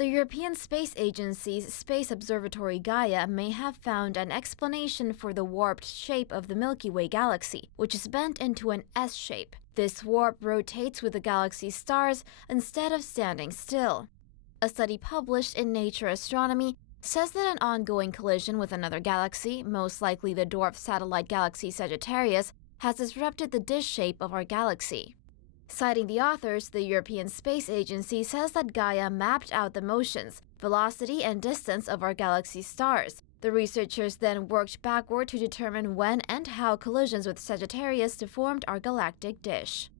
The European Space Agency's space observatory Gaia may have found an explanation for the warped shape of the Milky Way Galaxy, which is bent into an S shape. This warp rotates with the galaxy's stars instead of standing still. A study published in Nature Astronomy says that an ongoing collision with another galaxy, most likely the dwarf satellite galaxy Sagittarius, has disrupted the dish shape of our galaxy. Citing the authors, the European Space Agency says that Gaia mapped out the motions, velocity, and distance of our galaxy's stars. The researchers then worked backward to determine when and how collisions with Sagittarius deformed our galactic dish.